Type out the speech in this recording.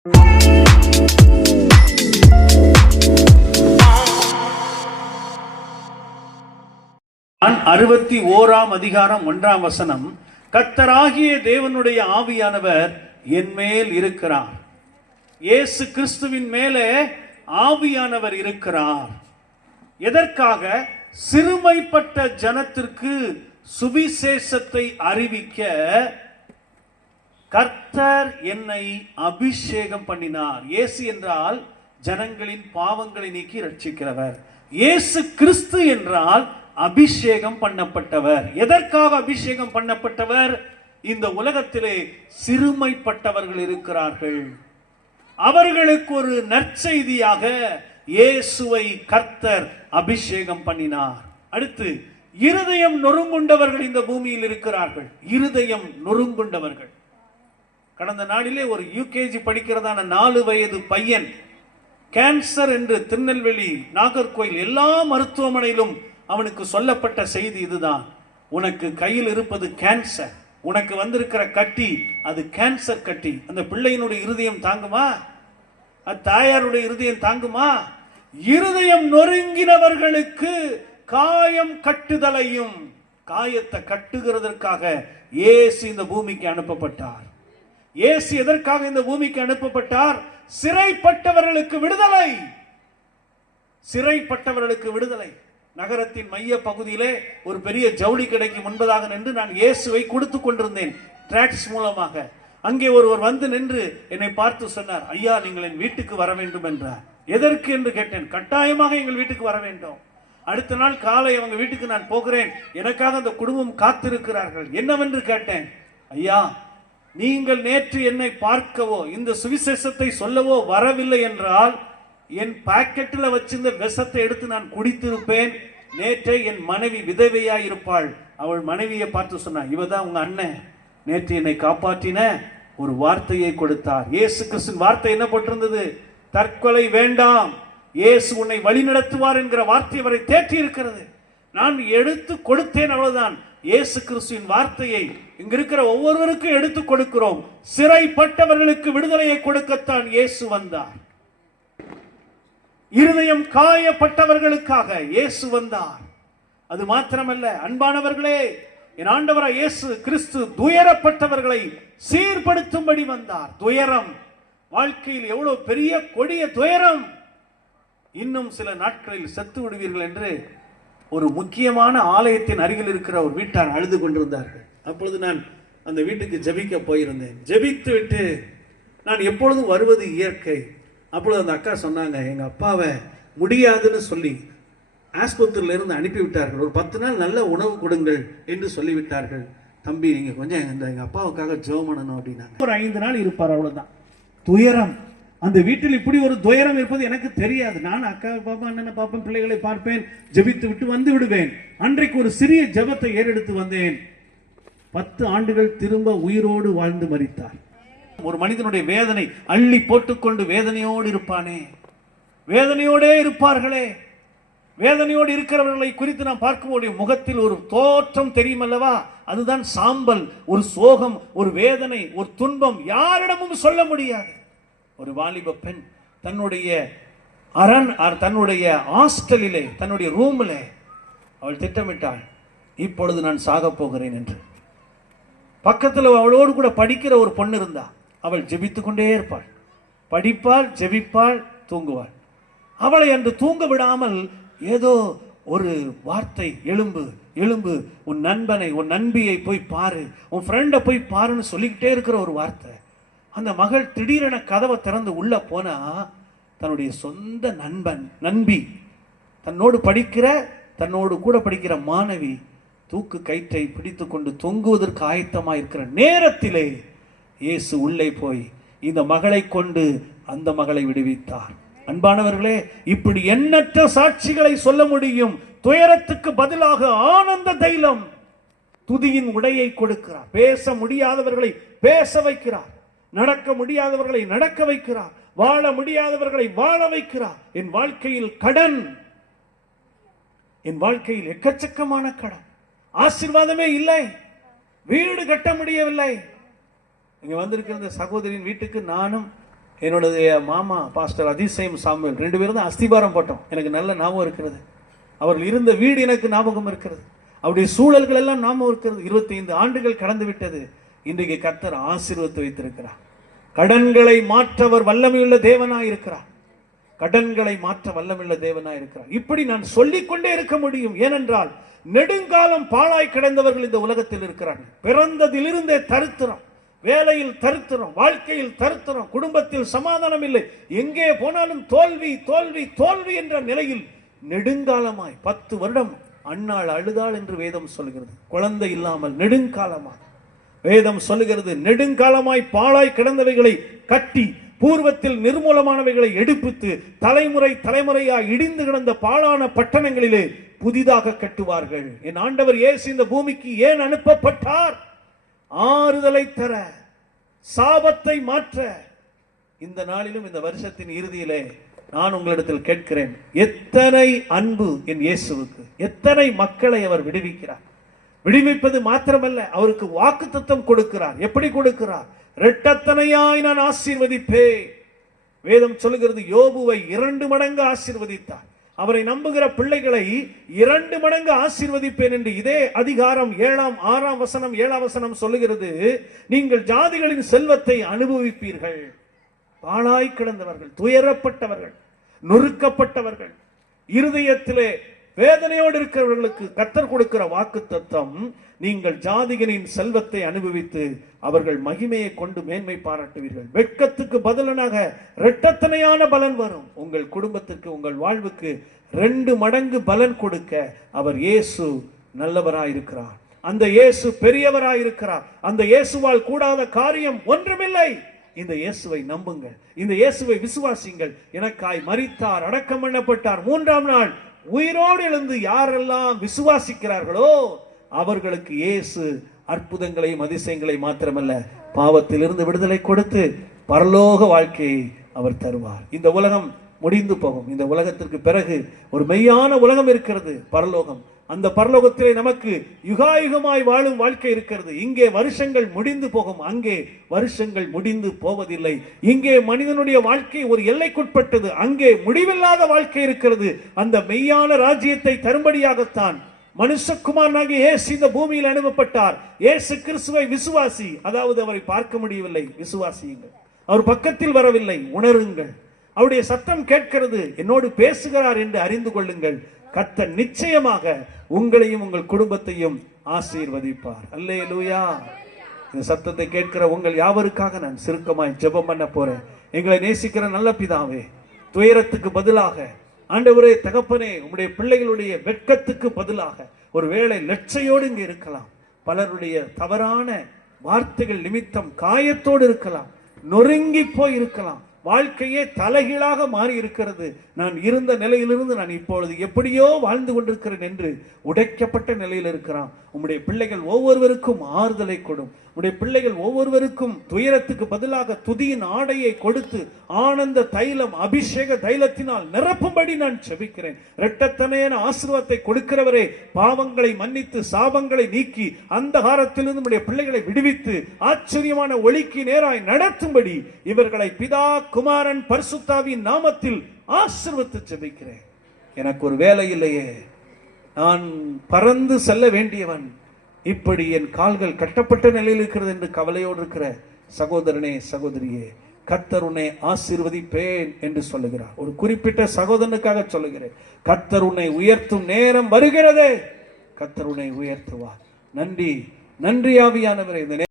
61:1 கர்த்தராகிய தேவனுடைய ஆவியானவர் என் மேல் இருக்கிறார். இயேசு கிறிஸ்துவின் மேலே ஆவியானவர் இருக்கிறார். எதற்காக? சிறுமைப்பட்ட ஜனத்திற்கு சுவிசேஷத்தை அறிவிக்க கர்த்தர் என்னை அபிஷேகம் பண்ணினார். இயேசு என்றால் ஜனங்களின் பாவங்களை நீக்கி ரட்சிக்கிறவர். இயேசு கிறிஸ்து என்றால் அபிஷேகம் பண்ணப்பட்டவர். எதற்காக அபிஷேகம் பண்ணப்பட்டவர்? இந்த உலகத்திலே சிறுமைப்பட்டவர்கள் இருக்கிறார்கள், அவர்களுக்கு ஒரு நற்செய்தியாக இயேசுவை கர்த்தர் அபிஷேகம் பண்ணினார். அடுத்து, இருதயம் நொறுங்குண்டவர்கள் இந்த பூமியில் இருக்கிறார்கள். இருதயம் நொறுங்குண்டவர்கள். கடந்த நாளிலே ஒரு யூகேஜி படிக்கிறதான 4 வயது பையன் கேன்சர் என்று திருநெல்வேலி, நாகர்கோயில் எல்லா மருத்துவமனையிலும் அவனுக்கு சொல்லப்பட்ட செய்தி இதுதான்: உனக்கு கையில் இருப்பது கேன்சர், உனக்கு வந்திருக்கிற கட்டி அது கேன்சர் கட்டி. அந்த பிள்ளையினுடைய இருதயம் தாங்குமா? தாயாருடைய இருதயம் தாங்குமா? இருதயம் நொறுங்கினவர்களுக்கு காயம் கட்டுதலையும், காயத்தை கட்டுகிறதற்காக இயேசு இந்த பூமிக்கு அனுப்பப்பட்டார். இயேசு எதற்காக இந்த பூமிக்கு அனுப்பப்பட்டார்? சிறைப்பட்டவர்களுக்கு விடுதலை. சிறைப்பட்டவர்களுக்கு விடுதலை. நகரத்தின் மைய பகுதியிலே ஒரு பெரிய ஜவுளி கடைக்கு முன்பதாக நின்று நான் இயேசுவை கொடுத்து கொண்டிருந்தேன் டிராக்ஸ் மூலமாக. அங்கே ஒருவர் வந்து நின்று என்னை பார்த்து சொன்னார், ஐயா நீங்கள் என் வீட்டுக்கு வர வேண்டும் என்றார். எதற்கு என்று கேட்டேன். கட்டாயமாக எங்கள் வீட்டுக்கு வர வேண்டும். அடுத்த நாள் காலை அவங்க வீட்டுக்கு நான் போகிறேன். எனக்காக அந்த குடும்பம் காத்திருக்கிறார்கள். என்னவென்று கேட்டேன். ஐயா, நீங்கள் நேற்று என்னை பார்க்கவோ இந்த சுவிசேஷத்தை சொல்லவோ வரவில்லை என்றால் என் பாக்கெட்டில் வச்சிருந்த விஷத்தை எடுத்து நான் குடித்திருப்பேன். நேற்றே என் மனைவி விதவையாய் இருப்பாள். அவள் மனைவியை பார்த்து சொன்னார், இவதான் உங்க அண்ணன், நேற்று என்னை காப்பாற்றின ஒரு வார்த்தையை கொடுத்தார். இயேசு கிறிஸ்துவின் வார்த்தை என்ன போட்டிருந்தது? தற்கொலை வேண்டாம், இயேசு உன்னை வழி நடத்துவார் என்கிற வார்த்தை அவரை தேற்றி இருக்கிறது. நான் எடுத்து கொடுத்தேன், அவ்வளவுதான். இயேசு கிறிஸ்துவின் வார்த்தையை இங்க இருக்கிற ஒவ்வொருவருக்கும் எடுத்து கொடுக்கிறோம். சிறைப்பட்டவர்களுக்கு விடுதலையை கொடுக்கத்தான் இயேசு வந்தார். இருதயம் காயப்பட்டவர்களுக்காக இயேசு வந்தார். அது மாத்திரமல்ல அன்பானவர்களே, என் ஆண்டவராய் இயேசு கிறிஸ்து துயரப்பட்டவர்களை சீர்படுத்தும்படி வந்தார். துயரம் வாழ்க்கையில் எவ்வளவு பெரிய கொடிய துயரம். இன்னும் சில நாட்களில் செத்து விடுவீர்கள் என்று ஒரு முக்கியமான ஆலயத்தின் அருகில் இருக்கிற ஒரு வீட்டார் அழுது கொண்டிருந்தார்கள். அப்பொழுது நான் அந்த வீட்டுக்கு ஜெபிக்க போயிருந்தேன். ஜெபித்து விட்டு நான் எப்பொழுதும் வருவது இயற்கை. அப்பொழுது அந்த அக்கா சொன்னாங்க, எங்க அப்பாவை முடியாதுன்னு சொல்லி ஆஸ்பத்திரியில இருந்து அனுப்பிவிட்டார்கள். ஒரு 10 நாள் நல்ல உணவு கொடுங்கள் என்று சொல்லிவிட்டார்கள். தம்பி நீங்க கொஞ்சம் எங்க அப்பாவுக்காக ஜெபம் பண்ணணும் அப்படின்னாங்க. ஒரு 5 நாள் இருப்பார், அவ்வளவுதான். துயரம். அந்த வீட்டில் இப்படி ஒரு துயரம் இருப்பது எனக்கு தெரியாது. நான் அக்காவை பார்ப்பேன், அண்ணனை பார்ப்பேன், பிள்ளைகளை பார்ப்பேன், ஜெபித்து விட்டு வந்து விடுவேன். அன்றைக்கு ஒரு சிறிய ஜெபத்தை ஏறெடுத்து வந்தேன். 10 ஆண்டுகள் திரும்ப உயிரோடு வாழ்ந்து மரித்தார். ஒரு மனிதனுடைய வேதனை அள்ளி போட்டுக்கொண்டு வேதனையோடு இருப்பானே, வேதனையோடே இருப்பார்களே. வேதனையோடு இருக்கிறவர்களை குறித்து நாம் பார்க்கும்போது முகத்தில் ஒரு தோற்றம் தெரியும் அல்லவா? அதுதான் சாம்பல். ஒரு சோகம், ஒரு வேதனை, ஒரு துன்பம் யாரிடமும் சொல்ல முடியாது. ஒரு வாலிப பெண் தன்னுடைய ஹாஸ்டலிலே, தன்னுடைய ரூமில் அவள் திட்டமிட்டாள், இப்பொழுது நான் சாக போகிறேன் என்று. பக்கத்தில் அவளோடு கூட படிக்கிற ஒரு பொண்ணு இருந்தா. அவள் ஜெபித்து கொண்டே இருப்பாள், படிப்பாள், ஜெபிப்பாள், தூங்குவாள். அவளை அன்று தூங்க விடாமல் ஏதோ ஒரு வார்த்தை, எழும்பு எழும்பு, உன் நண்பனை, உன் நண்பியை போய் பாரு, உன் ஃப்ரெண்டை போய் பாருன்னு சொல்லிக்கிட்டே இருக்கிற ஒரு வார்த்தை. அந்த மகள் திடீரென கதவை திறந்து உள்ள போனா தன்னுடைய சொந்த நண்பி, தன்னோடு கூட படிக்கிற மாணவி தூக்கு கயிற்றை பிடித்து கொண்டு தொங்குவதற்கு ஆயத்தமாக இருக்கிற நேரத்திலே இயேசு உள்ளே போய் இந்த மகளை கொண்டு அந்த மகளை விடுவித்தார். அன்பானவர்களே, இப்படி எண்ணற்ற சாட்சிகளை சொல்ல முடியும். துயரத்துக்கு பதிலாக ஆனந்த தைலம், துதியின் உடையை கொடுக்கிறார். பேச முடியாதவர்களை பேச வைக்கிறார், நடக்க முடியாதவர்களை நடக்க வைக்கிறார், வாழ முடியாதவர்களை வாழ வைக்கிறார். என் வாழ்க்கையில் கடன், என் வாழ்க்கையில் எக்கச்சக்கமான கடன், ஆசீர்வாதமே இல்லை, வீடு கட்ட முடியவில்லை. இங்க வந்திருக்கிற சகோதரின் வீட்டுக்கு நானும் என்னுடைய மாமா பாஸ்டர் அதிசயம் சாமுவேல் 2 பேரும் தான் அஸ்திபாரம் போட்டோம். எனக்கு நல்ல ஞாபகம் இருக்கிறது. அவர்கள் இருந்த வீடு எனக்கு ஞாபகம் இருக்கிறது. அவருடைய சூழல்கள் எல்லாம் ஞாபகம் இருக்கிறது. 25 ஆண்டுகள் கடந்து விட்டது. இன்றைக்கு கர்த்தர் ஆசீர்வதித்து வைத்திருக்கிறார். கடன்களை மாற்ற அவர் வல்லமையுள்ள தேவனாய் இருக்கிறார். கடன்களை மாற்ற வல்லமையுள்ள தேவனாய் இருக்கிறார். இப்படி நான் சொல்லிக்கொண்டே இருக்க முடியும். ஏனென்றால் நெடுங்காலம் பாழாய் கிடந்தவர்கள் இந்த உலகத்தில் இருக்கிறார்கள். பிறந்ததிலிருந்தே தரித்திரம், வேலையில் தரித்திரம், வாழ்க்கையில் தரித்திரம், குடும்பத்தில் சமாதானம் இல்லை, எங்கே போனாலும் தோல்வி தோல்வி தோல்வி என்ற நிலையில் நெடுங்காலமாய் 10 வருடம் அன்னாள் அழுதாள் என்று வேதம் சொல்கிறது. குழந்தை இல்லாமல் நெடுங்காலமாக வேதம் சொல்லுகிறது. நெடுங்காலமாய் பாழாய் கிடந்தவைகளை கட்டி பூர்வத்தில் நிர்மூலமானவைகளை எடுப்பித்து தலைமுறை தலைமுறையாய் இடிந்து கிடந்த பாழான பட்டணங்களிலே புதிதாக கட்டுவார்கள். என் ஆண்டவர் இயேசு இந்த பூமிக்கு ஏன் அனுப்பப்பட்டார்? ஆறுதலை தர, சாபத்தை மாற்ற. இந்த நாளிலும் இந்த வருஷத்தின் இறுதியிலே நான் உங்களிடத்தில் கேட்கிறேன், எத்தனை அன்பு என் இயேசுவுக்கு, எத்தனை மக்களை அவர் விடுவிக்கிறார். விடுவிப்பது மாத்திரமல்ல, அவருக்கு வாக்குத்தத்தம் கொடுக்கிறார். எப்படி கொடுக்கிறார்? இரட்டத்தனையாய் நான் ஆசீர்வதிப்பேன். வேதம் சொல்லுகிறது, யோபுவை 2 மடங்கு ஆசீர்வதித்தார். அவரை நம்புகிற பிள்ளைகளை 2 மடங்கு ஆசீர்வதிப்பேன் என்று இதே அதிகாரம் 6ஆம் வசனம் 7ஆம் வசனம் சொல்லுகிறது. நீங்கள் ஜாதிகளின் செல்வத்தை அனுபவிப்பீர்கள். பாழாய் கிடந்தவர்கள், துயரப்பட்டவர்கள், நொறுக்கப்பட்டவர்கள், இருதயத்திலே வேதனையோடு இருக்கிறவர்களுக்கு கர்த்தர் கொடுக்கிற வாக்குத்தத்தம், நீங்கள் ஜாதிகளின் செல்வத்தை அனுபவித்து அவர்கள் மகிமையை கொண்டு மேன்மை பாராட்டுவீர்கள். வெட்கத்துக்கு பதிலனாக இரட்டத்தனையான பலன் வரும். உங்கள் குடும்பத்திற்கு, உங்கள் வாழ்வுக்கு 2 மடங்கு பலன் கொடுக்க அவர் இயேசு நல்லவராயிருக்கிறார். அந்த இயேசு பெரியவராயிருக்கிறார். அந்த இயேசுவால் கூடாத காரியம் ஒன்றுமில்லை. இந்த இயேசுவை நம்புங்கள், இந்த இயேசுவை விசுவாசிங்கள். எனக்காய் மரித்தார், அடக்கம் பண்ணப்பட்டார், 3ஆம் நாள் உயிரோடு எழுந்து யாரெல்லாம் விசுவாசிக்கிறார்களோ அவர்களுக்கு இயேசு அற்புதங்களையும் அதிசயங்களையும் மாத்திரமல்ல, பாவத்திலிருந்து விடுதலை கொடுத்து பரலோக வாழ்க்கையை அவர் தருவார். இந்த உலகம் முடிந்து போகும். இந்த உலகத்திற்கு பிறகு ஒரு மெய்யான உலகம் இருக்கிறது, பரலோகம். அந்த பரலோகத்திலே நமக்கு யுகாயுகமாய் வாழும் வாழ்க்கை இருக்கிறது. இங்கே வருஷங்கள் முடிந்து போகும், அங்கே வருஷங்கள் முடிந்து போவதில்லை. இங்கே மனிதனுடைய வாழ்க்கை ஒரு எல்லைக்குட்பட்டது, அங்கே முடிவில்லாத வாழ்க்கை இருக்கிறது. அந்த மெய்யான ராஜ்யத்தை தரும்படியாகத்தான் மனுஷகுமாரனாகிய இயேசு இந்த பூமியில் அனுப்பப்பட்டார். இயேசு கிறிஸ்துவை விசுவாசி, அதாவது அவரை பார்க்க முடியவில்லை, விசுவாசியுங்கள். அவர் பக்கத்தில் வரவில்லை, உணருங்கள். அவருடைய சத்தம் கேட்கிறது, என்னோடு பேசுகிறார் என்று அறிந்து கொள்ளுங்கள். கர்த்தர் நிச்சயமாக உங்களையும் உங்கள் குடும்பத்தையும் ஆசீர்வதிப்பார். அல்லேலூயா. இந்த சத்தத்தை கேட்கிற உங்கள் யாவருக்காக நான் சிறுக்கமாய் ஜெபம் பண்ண போறேன். எங்களை நேசிக்கிற நல்ல பிதாவே, துயரத்துக்கு பதிலாக ஆண்டவரே, தகப்பனே, உம்முடைய பிள்ளைகளுடைய வெட்கத்துக்கு பதிலாக ஒருவேளை லட்சையோடு இங்கே இருக்கலாம், பலருடைய தவறான வார்த்தைகள் நிமித்தம் காயத்தோடு இருக்கலாம், நொறுங்கி போய் இருக்கலாம், வாழ்க்கையே தலைகீழாக மாறி இருக்கிறது. நான் இருந்த நிலையிலிருந்து நான் இப்பொழுது எப்படியோ வாழ்ந்து கொண்டிருக்கிறேன் என்று உடைக்கப்பட்ட நிலையில் இருக்கிறான். உம்முடைய பிள்ளைகள் ஒவ்வொருவருக்கும் ஆறுதலை கொடும். உம்முடைய பிள்ளைகள் ஒவ்வொருவருக்கும் துயரத்துக்கு பதிலாக துதியின் ஆடையை கொடுத்து ஆனந்த தைலம், அபிஷேக தைலத்தினால் நிரப்பும்படி நான் செபிக்கிறேன். இரட்டத்தனையான ஆசீர்வாதத்தை கொடுக்கிறவரே, பாவங்களை மன்னித்து சாபங்களை நீக்கி அந்தகாரத்திலிருந்து நம்முடைய பிள்ளைகளை விடுவித்து ஆச்சரியமான ஒளிக்கு நேராய் நடத்தும்படி இவர்களை பிதா, குமாரன், பரிசுத்தாவின் நாமத்தில் ஆசீர்வதித்து ஜெபிக்கிறேன். எனக்கு ஒரு வேலை இல்லையே, நான் பறந்து செல்ல வேண்டியவன், இப்படி என் கால்கள் கட்டப்பட்ட நிலையில் இருக்கிறது என்று கவலையோடு இருக்கிற சகோதரனே, சகோதரியே, கர்த்தர் உன்னை ஆசீர்வதிப்பேன் என்று சொல்லுகிறார். ஒரு குறிப்பிட்ட சகோதரனுக்காக சொல்லுகிறேன், கர்த்தர் உன்னை உயர்த்தும் நேரம் வருகிறதே, கர்த்தர் உன்னை உயர்த்துவார். நன்றி, நன்றி ஆவியானவரே. இந்த